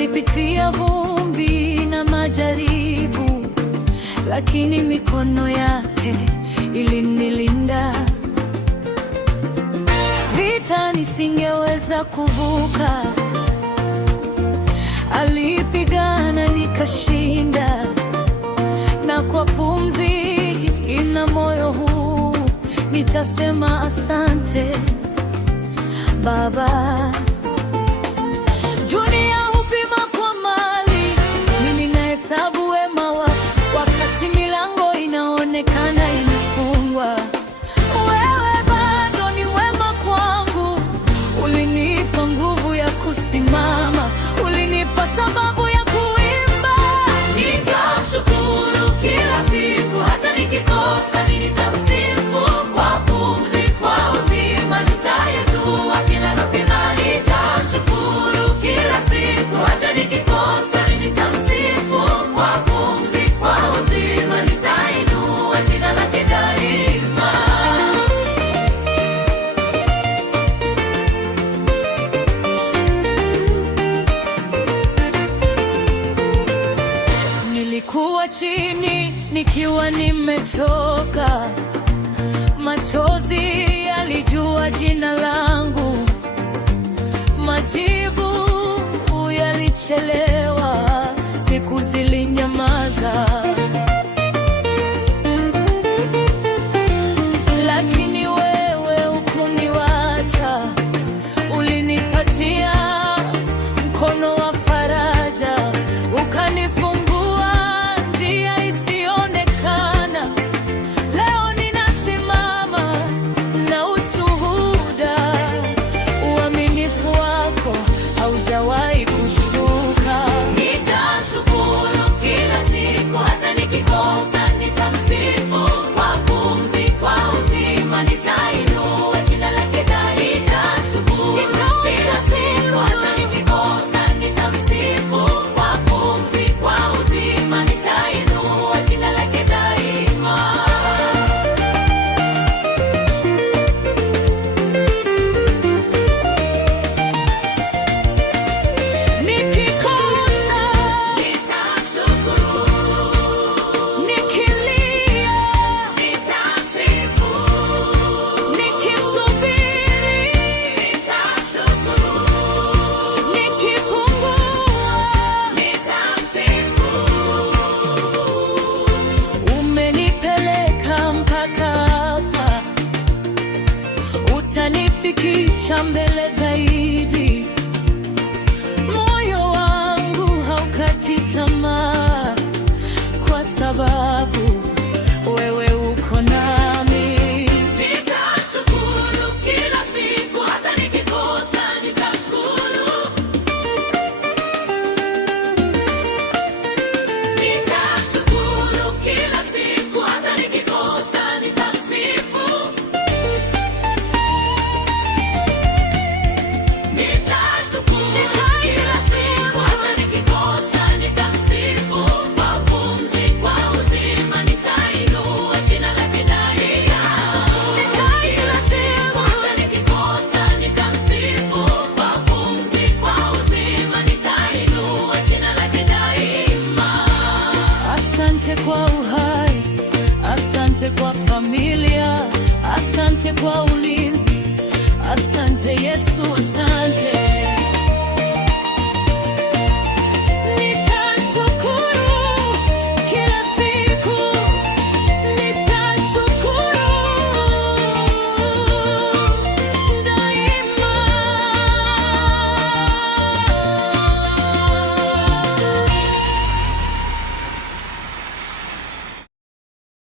Nilipitia vumbi na majaribu, lakini mikono yake ilinilinda. Vita nisingeweza kuvuka, alipigana nikashinda. Na kwa pumzi ina moyo huu nitasema asante Baba. Dunia hupima kwa mali, mimi nahesabu wema wako. Wakati milango inaonekana imefungwa, wewe bado ni wema kwangu. Ulinipa nguvu ya kusimama, ulinipa sababu ya kuimba. Nitashukuru kila siku, hata nikikosa nitamsifu. Kwa pumzi, kwa uzima nitayajua kila napenda. Nitashukuru kila siku, hata nikikosa nitamsifu. Kwa pumzi, kwa uzima nitainua jina lake daima. Nilikuwa chini nikiwa nimechoka, machozi yalijua jina langu, majibu yalichelewa, siku zilinyamaza. Lakini wewe hukuniacha, ulinipatia mkono wa faraja, ukanifungua njia isiyoonekana. Leo ninasimama na ushuhuda, uaminifu wako haujawahi kushuka. Nitashukuru kila siku, hata nikikosa nitamsifu. Kwa pumzi, kwa uzima nitainua jina lake daima. Nitashukuru kila siku, hata nikikosa nitamsifu. Kwa pumzi, kwa uzima nitainua jina lake daima. Nikikosa nitamshukuru, nikilia nitamsifu, nikisubiri nitamshukuru, nikipungua nitamsifu. Umenipeleka mpaka hapa, utanifikisha mbele zaidi. Moyo wangu haukati tamaa, kwa sababu wewe uko nami. Nitashukuru kila siku, hata nikikosa nitashukuru. Nitashukuru kila siku, hata nikikosa nitamsifu. Nitashukuru kila siku, hata nikikosa nitamsifu. Kwa pumzi, kwa uzima nitainua jina lake daima. Kila siku, hata nikikosa nitamsifu. Kwa pumzi, kwa uzima nitainua jina lake daima. Asante kwa uhai, asante kwa familia, asante kwa ulinzi, asante Yesu.